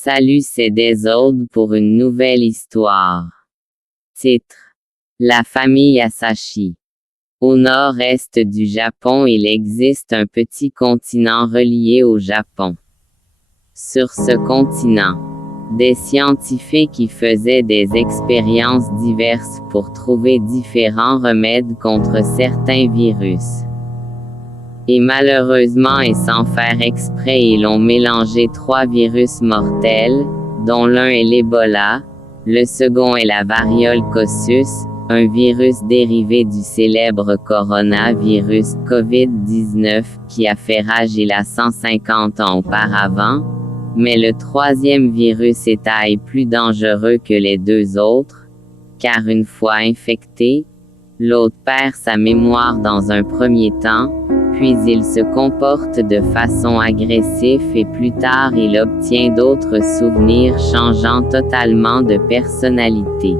Salut, c'est Desolde pour une nouvelle histoire. Titre: La famille Asashi. Au nord-est du Japon, il existe un petit continent relié au Japon. Sur ce continent, des scientifiques y faisaient des expériences diverses pour trouver différents remèdes contre certains virus. Et malheureusement et sans faire exprès, ils ont mélangé 3 virus mortels, dont l'un est l'Ebola, le second est la variole Kossus, un virus dérivé du célèbre coronavirus COVID-19 qui a fait rage il y a 150 ans auparavant, mais le troisième virus est plus dangereux que les deux autres, car une fois infecté, l'hôte perd sa mémoire dans un premier temps, puis il se comporte de façon agressive et plus tard il obtient d'autres souvenirs changeant totalement de personnalité.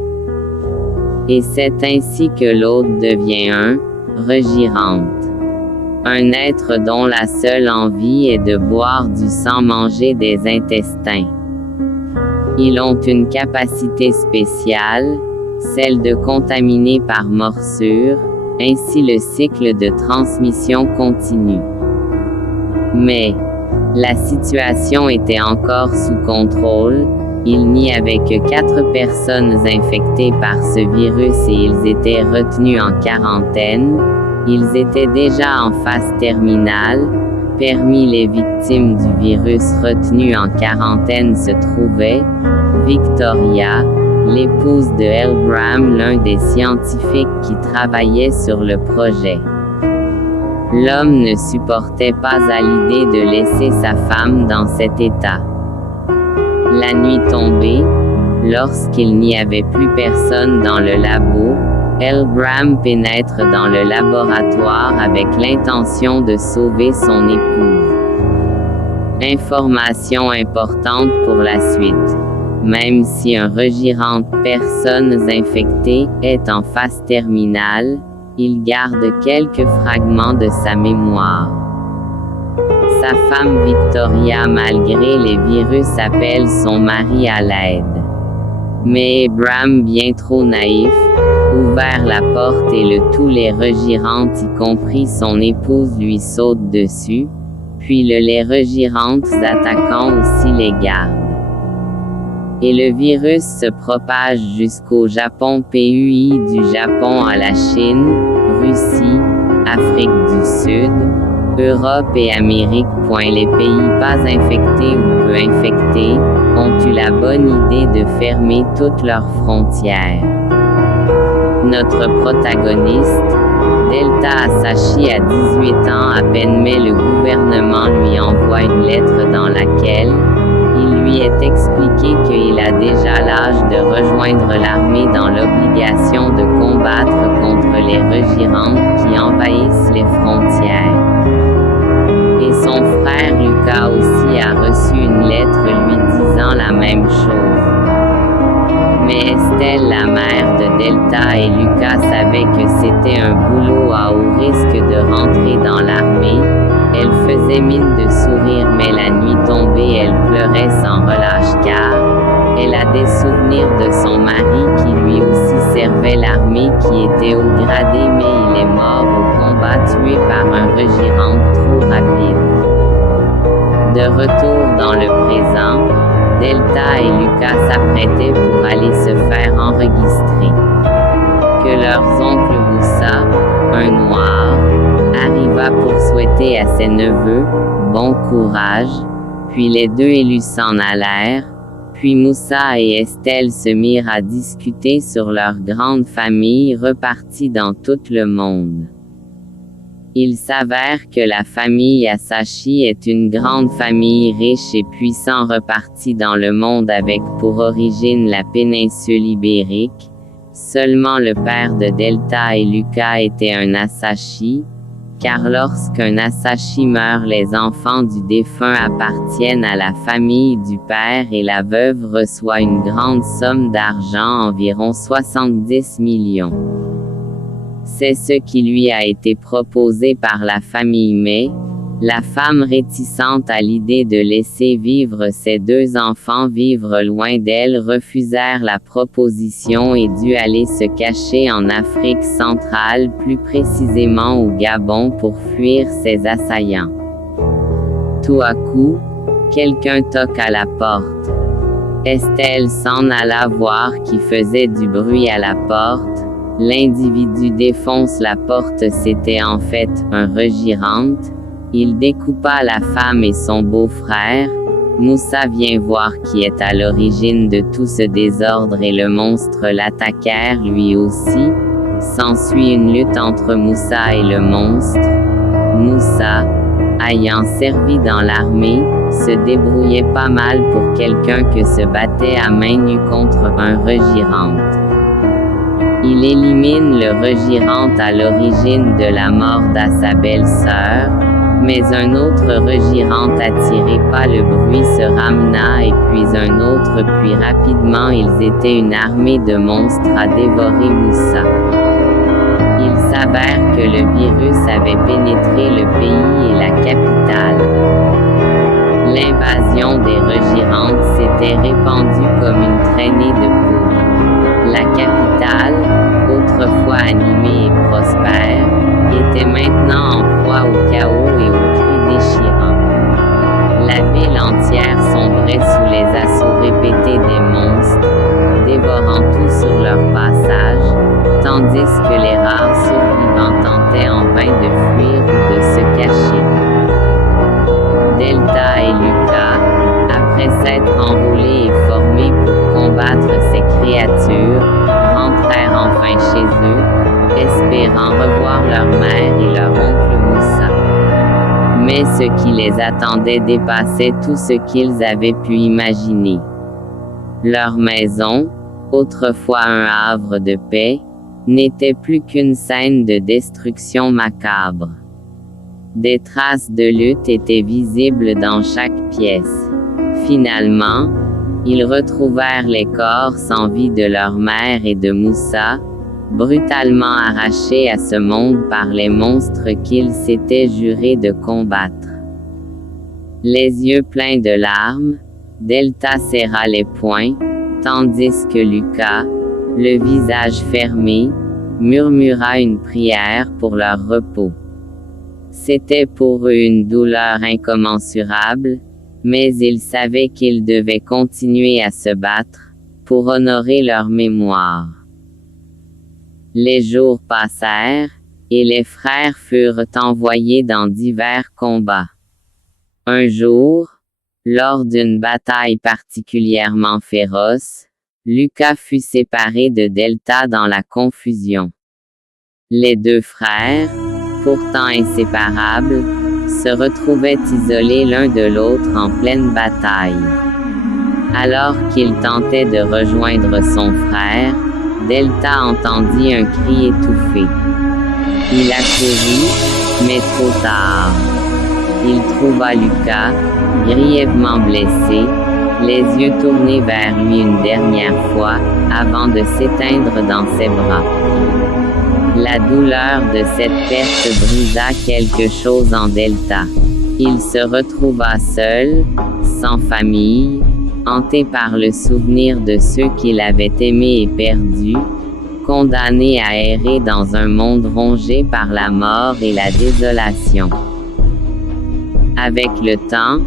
Et c'est ainsi que l'hôte devient un regirante. Un être dont la seule envie est de boire du sang manger des intestins. Ils ont une capacité spéciale, celle de contaminer par morsure, ainsi le cycle de transmission continue. Mais la situation était encore sous contrôle, il n'y avait que 4 personnes infectées par ce virus et ils étaient retenus en quarantaine, ils étaient déjà en phase terminale. Parmi les victimes du virus retenues en quarantaine se trouvait Victoria, l'épouse de Elbram, l'un des scientifiques qui travaillait sur le projet. L'homme ne supportait pas à l'idée de laisser sa femme dans cet état. La nuit tombée, lorsqu'il n'y avait plus personne dans le labo, Elbram pénètre dans le laboratoire avec l'intention de sauver son épouse. Information importante pour la suite. Même si un regirant personnes infectées est en phase terminale, il garde quelques fragments de sa mémoire. Sa femme Victoria, malgré les virus, appelle son mari à l'aide. Mais Elbram, bien trop naïf, ouvert la porte et tous les regirantes, y compris son épouse, lui sautent dessus, puis les regirantes attaquant aussi les gardes. Et le virus se propage jusqu'au Japon, pays du Japon à la Chine, Russie, Afrique du Sud, Europe et Amérique. Les pays pas infectés ou peu infectés ont eu la bonne idée de fermer toutes leurs frontières. Notre protagoniste, Delta Asashi, a 18 ans à peine, mais le gouvernement lui envoie une lettre dans laquelle il lui est expliqué qu'il a déjà l'âge de rejoindre l'armée dans l'obligation de combattre contre les regirantes qui envahissent les frontières. Et son frère Lucas aussi a reçu une lettre lui disant la même chose. Mais Estelle, la mère de Delta et Lucas, savait que c'était un boulot à haut risque de rentrer dans l'armée. Elle faisait mine de sourire, mais la nuit tombée, elle pleurait sans relâche car elle a des souvenirs de son mari qui lui aussi servait l'armée, qui était haut gradé, mais il est mort au combat, tué par un regirant trop rapide. De retour dans le présent, Delta et Lucas s'apprêtaient pour aller se faire enregistrer. Que leurs oncles Moussa, un noir, arriva pour souhaiter à ses neveux « bon courage », puis les deux élus s'en allèrent, puis Moussa et Estelle se mirent à discuter sur leur grande famille repartie dans tout le monde. Il s'avère que la famille Asashi est une grande famille riche et puissante repartie dans le monde avec pour origine la péninsule ibérique. Seulement le père de Delta et Lucas était un Asashi, car lorsqu'un Asashi meurt, les enfants du défunt appartiennent à la famille du père et la veuve reçoit une grande somme d'argent, environ 70 millions. C'est ce qui lui a été proposé par la famille, mais La femme réticente à l'idée de laisser vivre ses 2 enfants vivre loin d'elle refusèrent la proposition et dut aller se cacher en Afrique centrale, plus précisément au Gabon, pour fuir ses assaillants. Tout à coup, quelqu'un toque à la porte. Estelle s'en alla voir qui faisait du bruit à la porte. L'individu défonce la porte, c'était en fait un regirante. Il découpa la femme et son beau-frère. Moussa vient voir qui est à l'origine de tout ce désordre et le monstre l'attaquèrent lui aussi. S'ensuit une lutte entre Moussa et le monstre. Moussa, ayant servi dans l'armée, se débrouillait pas mal pour quelqu'un que se battait à main nue contre un regirante. Il élimine le regirante à l'origine de la mort de sa belle-sœur, mais un autre regirante attiré par le bruit se ramena et puis un autre, puis rapidement ils étaient une armée de monstres à dévorer Moussa. Il s'avère que le virus avait pénétré le pays et la capitale. L'invasion des regirantes s'était répandue comme une traînée de poudre. La capitale, autrefois animée et prospère, était maintenant en proie au chaos et aux cris déchirants. La ville entière sombrait sous les assauts répétés des monstres, dévorant tout sur leur passage, tandis que les rares survivants tentaient en vain de fuir ou de se cacher. Delta et Lucas, après s'être enrôlés et formés pour combattre ces créatures, rentrèrent enfin chez eux, espérant revoir leur mère et leur oncle Moussa. Mais ce qui les attendait dépassait tout ce qu'ils avaient pu imaginer. Leur maison, autrefois un havre de paix, n'était plus qu'une scène de destruction macabre. Des traces de lutte étaient visibles dans chaque pièce. Finalement, ils retrouvèrent les corps sans vie de leur mère et de Moussa, brutalement arrachés à ce monde par les monstres qu'ils s'étaient jurés de combattre. Les yeux pleins de larmes, Delta serra les poings, tandis que Lucas, le visage fermé, murmura une prière pour leur repos. C'était pour eux une douleur incommensurable, mais ils savaient qu'ils devaient continuer à se battre, pour honorer leur mémoire. Les jours passèrent, et les frères furent envoyés dans divers combats. Un jour, lors d'une bataille particulièrement féroce, Lucas fut séparé de Delta dans la confusion. Les 2 frères, pourtant inséparables, se retrouvaient isolés l'un de l'autre en pleine bataille. Alors qu'il tentait de rejoindre son frère, Delta entendit un cri étouffé. Il accourut, mais trop tard. Il trouva Lucas, grièvement blessé, les yeux tournés vers lui une dernière fois, avant de s'éteindre dans ses bras. La douleur de cette perte brisa quelque chose en Delta. Il se retrouva seul, sans famille, hanté par le souvenir de ceux qu'il avait aimés et perdus, condamné à errer dans un monde rongé par la mort et la désolation. Avec le temps,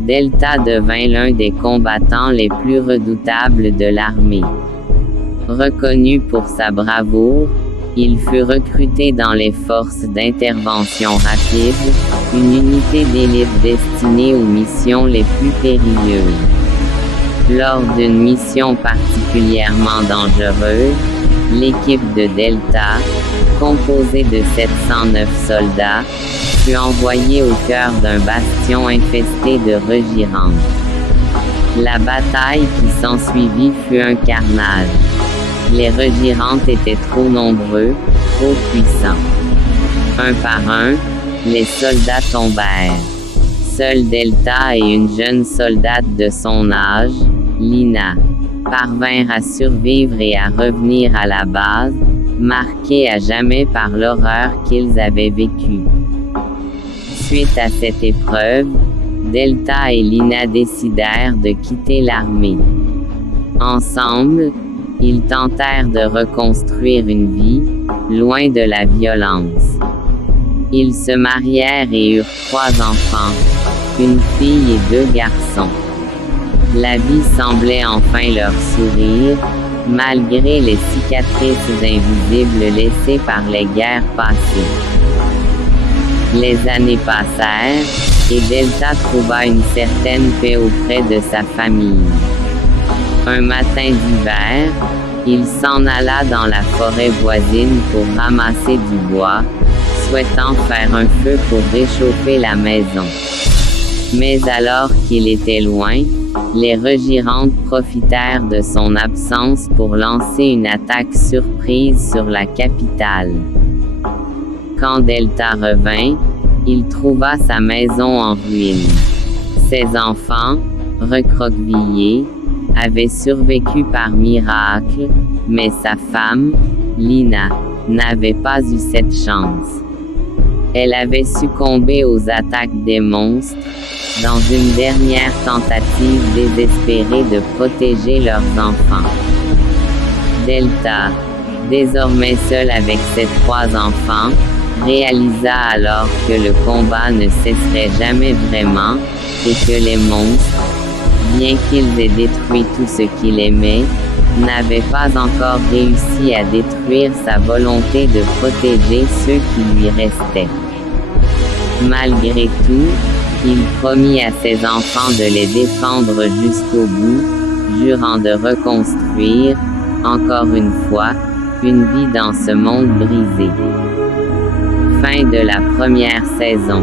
Delta devint l'un des combattants les plus redoutables de l'armée. Reconnu pour sa bravoure, il fut recruté dans les forces d'intervention rapide, une unité d'élite destinée aux missions les plus périlleuses. Lors d'une mission particulièrement dangereuse, l'équipe de Delta, composée de 709 soldats, fut envoyée au cœur d'un bastion infesté de regirantes. La bataille qui s'ensuivit fut un carnage. Les regirantes étaient trop nombreux, trop puissants. Un par un, les soldats tombèrent. Seul Delta et une jeune soldate de son âge, Lina, parvinrent à survivre et à revenir à la base, marqués à jamais par l'horreur qu'ils avaient vécue. Suite à cette épreuve, Delta et Lina décidèrent de quitter l'armée. Ensemble, ils tentèrent de reconstruire une vie, loin de la violence. Ils se marièrent et eurent 3 enfants, une fille et 2 garçons. La vie semblait enfin leur sourire, malgré les cicatrices invisibles laissées par les guerres passées. Les années passèrent, et Delta trouva une certaine paix auprès de sa famille. Un matin d'hiver, il s'en alla dans la forêt voisine pour ramasser du bois, souhaitant faire un feu pour réchauffer la maison. Mais alors qu'il était loin, les Regirantes profitèrent de son absence pour lancer une attaque surprise sur la capitale. Quand Delta revint, il trouva sa maison en ruine. Ses enfants, recroquevillés, avaient survécu par miracle, mais sa femme, Lina, n'avait pas eu cette chance. Elle avait succombé aux attaques des monstres, dans une dernière tentative désespérée de protéger leurs enfants. Delta, désormais seul avec ses 3 enfants, réalisa alors que le combat ne cesserait jamais vraiment, et que les monstres, bien qu'ils aient détruit tout ce qu'il aimait, n'avaient pas encore réussi à détruire sa volonté de protéger ceux qui lui restaient. Malgré tout, il promit à ses enfants de les défendre jusqu'au bout, jurant de reconstruire, encore une fois, une vie dans ce monde brisé. Fin de la première saison.